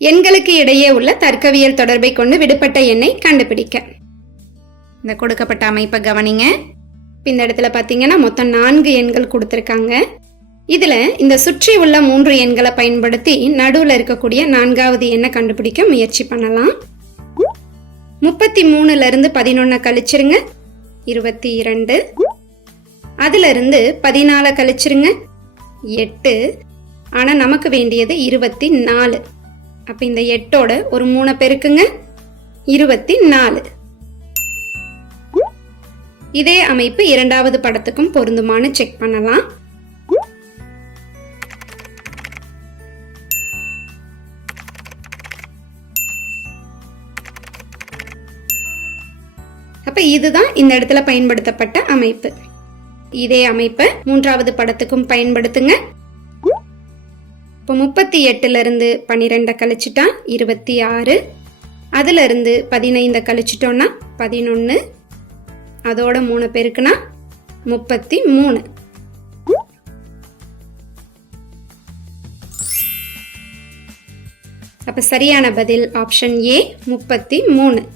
எண்களுக்கு இடையே உள்ள தர்க்கவியல் தொடர்பை கொண்டு விடுபட்ட எண்ணை கண்டுபிடிக்க. இந்த கொடுக்கப்பட்ட அமைப்பை கவனிங்க. இந்த இடத்துல பார்த்தீங்கன்னா மொத்தம் 4 எண்கள் கொடுத்துருக்காங்க. இதுல இந்த சுற்றி உள்ள 3 எண்களை பயன்படுத்தி நடுவில் இருக்கக்கூடிய 4வது எண்ணை கண்டுபிடிக்க முயற்சி பண்ணலாம். 33ல இருந்து 11 கழிச்சிருங்க, 22. அதுல இருந்து 14 கழிச்சிருங்க, 8. ஆனா நமக்கு வேண்டியது 24. அப்ப இந்த 8ஓட ஒரு 3 பெருக்குங்க, 24. இதே அமைப்பு 2வது படத்துக்கும் பொருந்துமான்னு செக் பண்ணலாம். அப்ப இதுதான் இந்த இடத்துல பயன்படுத்தப்பட்ட அமைப்பு. இதே அமைப்பை 3வது படத்துக்கும் பயன்படுத்துங்க. இப்போ 38ல இருந்து 12 கழிச்சிட்டா 26. அதுல இருந்து 15 கழிச்சிட்டோம்னா 11. அதோட 3 பெருக்குனா 33. அப்ப சரியான பதில் ஆப்ஷன் ஏ 33.